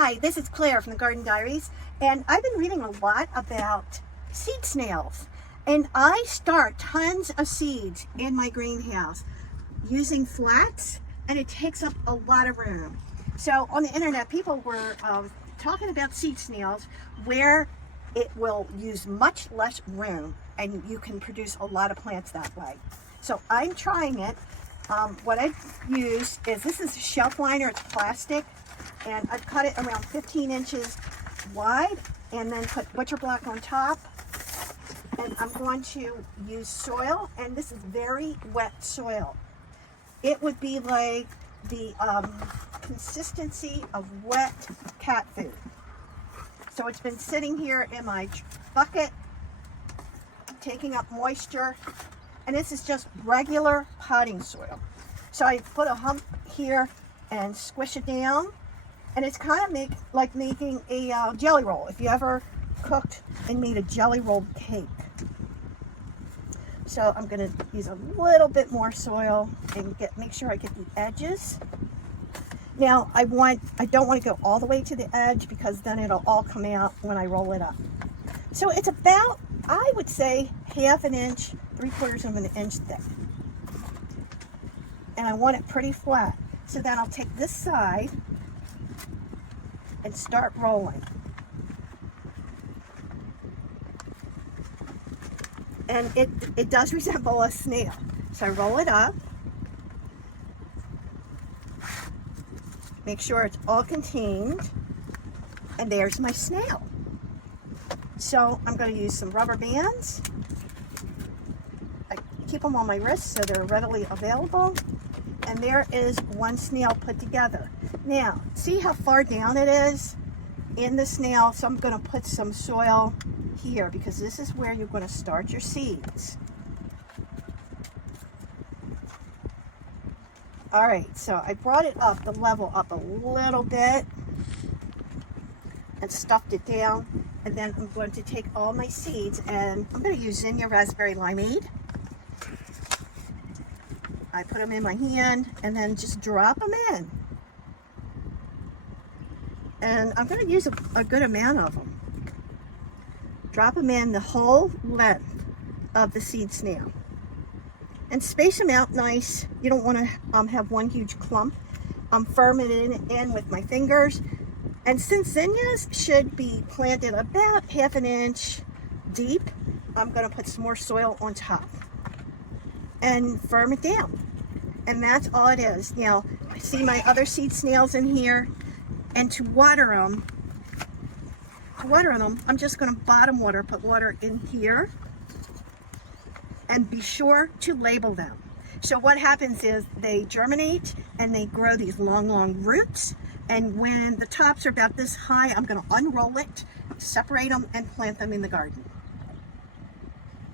Hi, this is Claire from the Garden Diaries, and I've been reading a lot about seed snails. And I start tons of seeds in my greenhouse using flats, and it takes up a lot of room. So on the internet, people were talking about seed snails where it will use much less room and you can produce a lot of plants that way. So I'm trying it. What I've used is, this is a shelf liner, it's plastic, and I've cut it around 15 inches wide and then put butcher block on top. And I'm going to use soil, and this is very wet soil. It would be like the consistency of wet cat food. So it's been sitting here in my bucket, taking up moisture, and this is just regular potting soil. So I put a hump here and squish it down, and it's kind of like making a jelly roll. If you ever cooked and made a jelly roll cake. So I'm going to use a little bit more soil and make sure I get the edges. Now I don't want to go all the way to the edge because then it'll all come out when I roll it up. So it's about, I would say, ½ an inch, 3/4 of an inch thick. And I want it pretty flat. So then I'll take this side and start rolling. And it does resemble a snail. So I roll it up. Make sure it's all contained. And there's my snail. So I'm going to use some rubber bands. I keep them on my wrist so they're readily available. And there is one snail put together. Now, see how far down it is in the snail? So I'm going to put some soil here because this is where you're going to start your seeds. All right, so I brought it up, the level up a little bit and stuffed it down. And then I'm going to take all my seeds, and I'm going to use Zinnia Raspberry Limeade. I put them in my hand and then just drop them in. And I'm going to use a good amount of them. Drop them in the whole length of the seed snail. And space them out nice. You don't want to have one huge clump. I'm firming it in with my fingers. And since zinnias should be planted about ½ an inch deep, I'm going to put some more soil on top and firm it down. And that's all it is. Now, I see my other seed snails in here, and to water them, I'm just going to bottom water, put water in here, and be sure to label them. So what happens is they germinate and they grow these long roots. And when the tops are about this high, I'm going to unroll it, separate them, and plant them in the garden.